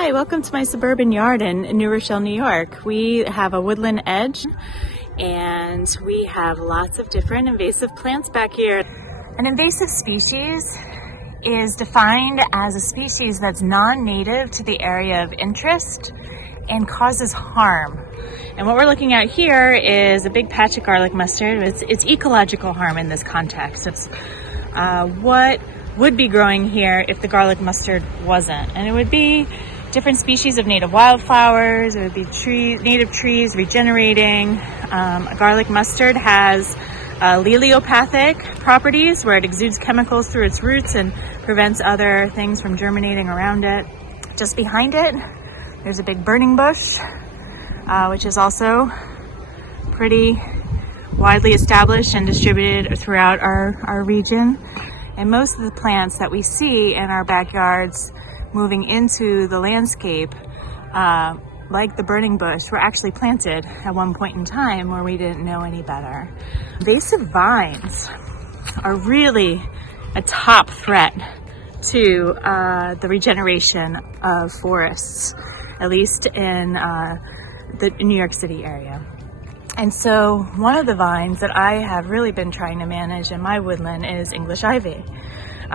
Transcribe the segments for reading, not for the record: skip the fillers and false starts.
Hi, welcome to my suburban yard in New Rochelle, New York. We have a woodland edge and we have lots of different invasive plants back here. An invasive species is defined as a species that's non-native to the area of interest and causes harm. And what we're looking at here is a big patch of garlic mustard. It's ecological harm in this context. It's what would be growing here if the garlic mustard wasn't. And it would be different species of native wildflowers, it would be native trees regenerating. Garlic mustard has allelopathic properties where it exudes chemicals through its roots and prevents other things from germinating around it. Just behind it, there's a big burning bush, which is also pretty widely established and distributed throughout our region. And most of the plants that we see in our backyards moving into the landscape, like the burning bush, were actually planted at one point in time where we didn't know any better. Invasive vines are really a top threat to the regeneration of forests, at least in the New York City area. And so one of the vines that I have really been trying to manage in my woodland is English ivy.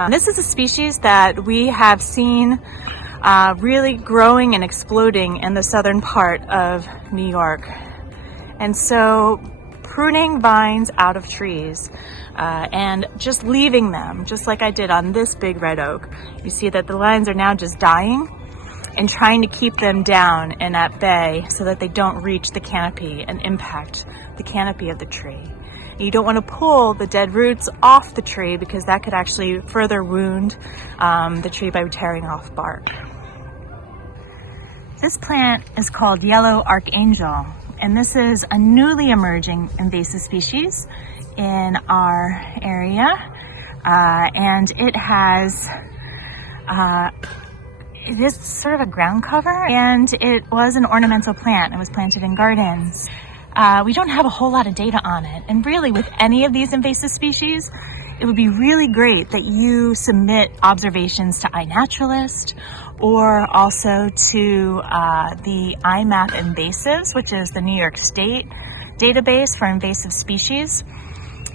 This is a species that we have seen really growing and exploding in the southern part of New York. And so pruning vines out of trees and just leaving them, just like I did on this big red oak, you see that the lines are now just dying, and trying to keep them down and at bay so that they don't reach the canopy and impact the canopy of the tree. You don't want to pull the dead roots off the tree because that could actually further wound the tree by tearing off bark. This plant is called yellow archangel, and this is a newly emerging invasive species in our area, and it has it is sort of a ground cover, and it was an ornamental plant. It was planted in gardens. We don't have a whole lot of data on it, and really with any of these invasive species, it would be really great that you submit observations to iNaturalist or also to the IMAP Invasives, which is the New York State database for invasive species,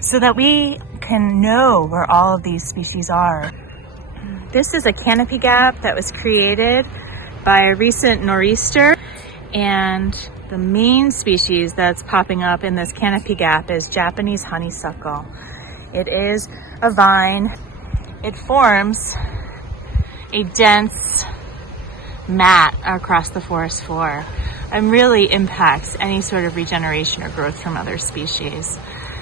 so that we can know where all of these species are. This is a canopy gap that was created by a recent nor'easter, and the main species that's popping up in this canopy gap is Japanese honeysuckle. It is a vine. It forms a dense mat across the forest floor and really impacts any sort of regeneration or growth from other species.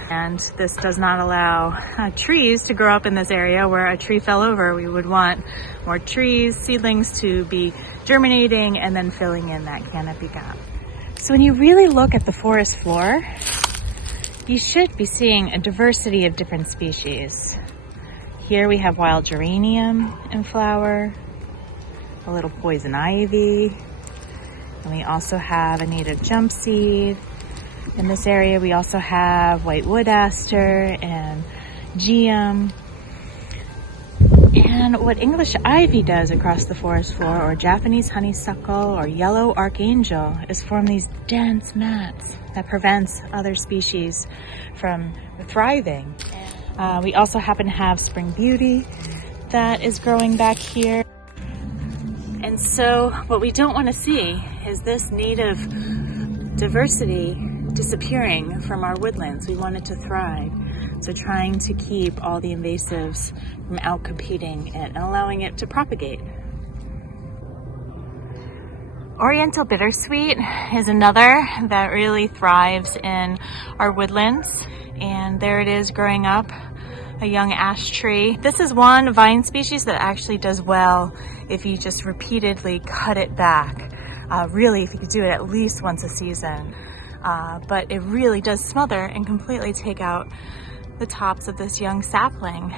And this does not allow trees to grow up in this area. Where a tree fell over, we would want more trees, seedlings to be germinating and then filling in that canopy gap. So when you really look at the forest floor, you should be seeing a diversity of different species. Here we have wild geranium in flower, a little poison ivy, and we also have a native jump seed. In this area, we also have white wood aster and geum. And what English ivy does across the forest floor, or Japanese honeysuckle, or yellow archangel, is form these dense mats that prevents other species from thriving. We also happen to have spring beauty that is growing back here. And so what we don't want to see is this native diversity disappearing from our woodlands. We want it to thrive. So trying to keep all the invasives from outcompeting it and allowing it to propagate. Oriental bittersweet is another that really thrives in our woodlands. And there it is growing up, a young ash tree. This is one vine species that actually does well if you just repeatedly cut it back. Really, if you could do it at least once a season. But it really does smother and completely take out the tops of this young sapling,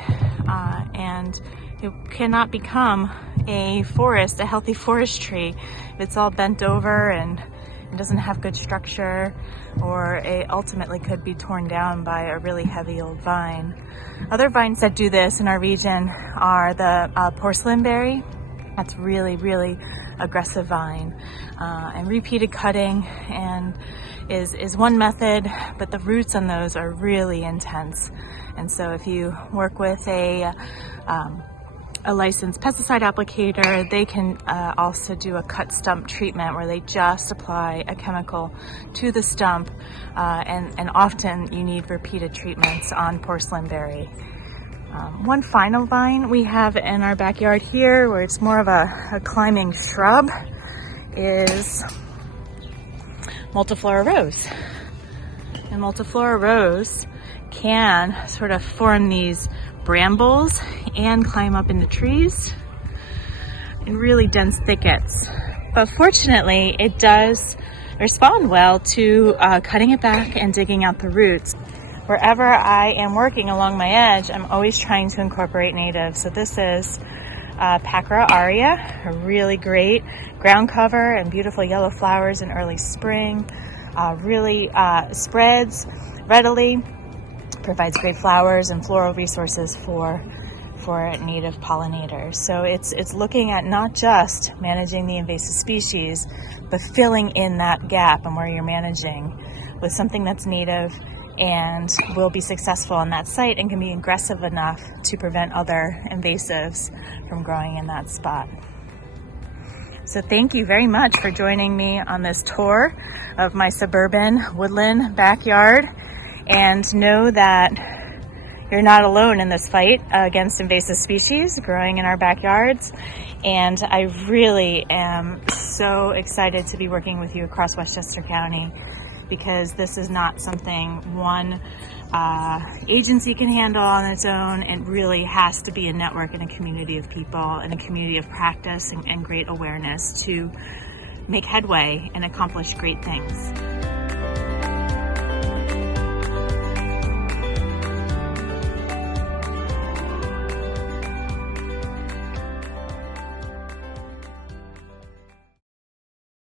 and it cannot become a forest, a healthy forest tree, if it's all bent over and it doesn't have good structure, or it ultimately could be torn down by a really heavy old vine. Other vines that do this in our region are the porcelain berry That's really, really aggressive vine. And repeated cutting is one method, but the roots on those are really intense. And so if you work with a licensed pesticide applicator, they can also do a cut stump treatment where they just apply a chemical to the stump, and often you need repeated treatments on porcelain berry. One final vine we have in our backyard here, where it's more of a climbing shrub, is multiflora rose. And multiflora rose can sort of form these brambles and climb up into trees in really dense thickets. But fortunately, it does respond well to cutting it back and digging out the roots. Wherever I am working along my edge, I'm always trying to incorporate natives. So this is Pacra aria, a really great ground cover and beautiful yellow flowers in early spring. Really spreads readily, provides great flowers and floral resources for native pollinators. So it's looking at not just managing the invasive species, but filling in that gap and where you're managing with something that's native and will be successful on that site and can be aggressive enough to prevent other invasives from growing in that spot. So thank you very much for joining me on this tour of my suburban woodland backyard, and know that you're not alone in this fight against invasive species growing in our backyards. And I really am so excited to be working with you across Westchester County, because this is not something one agency can handle on its own. It really has to be a network and a community of people and a community of practice and great awareness to make headway and accomplish great things.